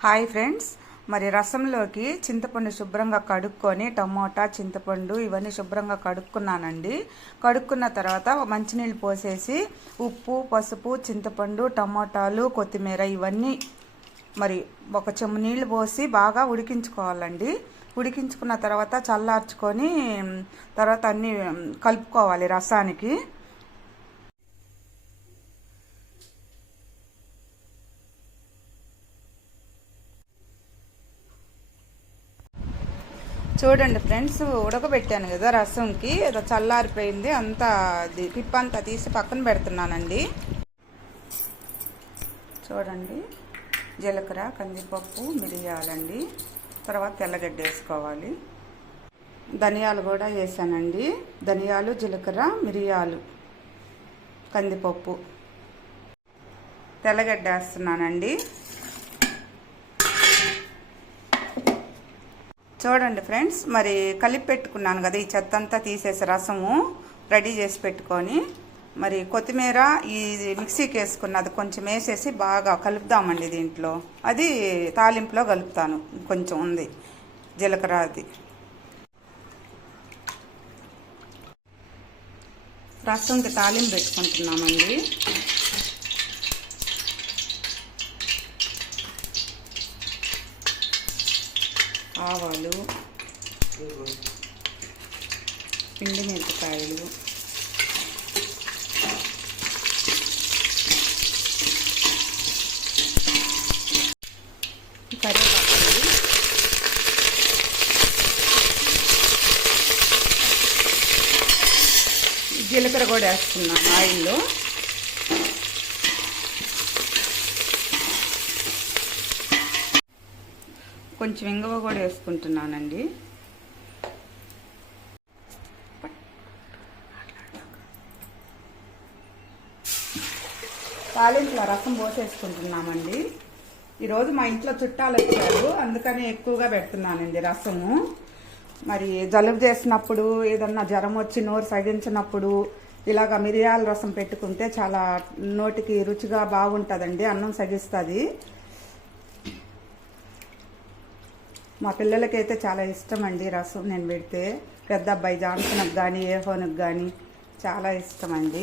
Hi friends, మరి రసంలోకి చింతపండు శుభ్రంగా కడుక్కొని టమోటా చింతపండు ఇవన్నీ శుభ్రంగా కడుక్కున్నానండి. కడుక్కున్న తర్వాత మంచినీళ్ళు పోసేసి ఉప్పు పసుపు చింతపండు టమోటాలు కొత్తిమీర ఇవన్నీ మరి ఒక చెంబు నీళ్లు పోసి బాగా ఉడికించుకోవాలండి. ఉడికించుకున్న తర్వాత చల్లార్చుకొని తర్వాత అన్నీ కలుపుకోవాలి రసానికి. చూడండి ఫ్రెండ్స్, ఉడకబెట్టాను కదా రసంకి, ఏదో చల్లారిపోయింది అంతా. అది పిప్పంతా తీసి పక్కన పెడుతున్నానండి. చూడండి, జీలకర్ర కందిపప్పు మిరియాలండి, తర్వాత తెల్లగడ్డ వేసుకోవాలి. ధనియాలు కూడా వేసానండి. ధనియాలు జీలకర్ర మిరియాలు కందిపప్పు తెల్లగడ్డ వేస్తున్నానండి. చూడండి ఫ్రెండ్స్, మరి కలిపి పెట్టుకున్నాను కదా, ఈ చెత్త అంతా తీసేసి రసము రెడీ చేసి పెట్టుకొని మరి కొత్తిమీర ఈ మిక్సీకి వేసుకున్నది కొంచెం వేసేసి బాగా కలుపుదామండి. దీంట్లో అది తాలింపులో కలుపుతాను. కొంచెం ఉంది జీలకర్ర, అది రసంకి తాలింపు పెట్టుకుంటున్నామండి. ఆవాలు, పిండి మిరపకాయలు, కరివేపాకు, జీలకర్ర కూడా వేస్తున్నాను ఆయిల్లో. కొంచెం ఇంగువ కూడా వేసుకుంటున్నానండి. తాలింపులో రసం పోసేసుకుంటున్నామండి. ఈరోజు మా ఇంట్లో చుట్టాలు వచ్చారు, అందుకని ఎక్కువగా పెడుతున్నానండి రసము. మరి జలుబు చేసినప్పుడు, ఏదన్నా జ్వరం వచ్చి నోరు సగించినప్పుడు ఇలాగ మిరియాల రసం పెట్టుకుంటే చాలా నోటికి రుచిగా బాగుంటుందండి, అన్నం సగిస్తుంది. మా పిల్లలకైతే చాలా ఇష్టం అండి రసం నేను పెడితే. పెద్ద అబ్బాయి జాన్సన్కి కానీ ఏహోన్కి కానీ చాలా ఇష్టం అండి.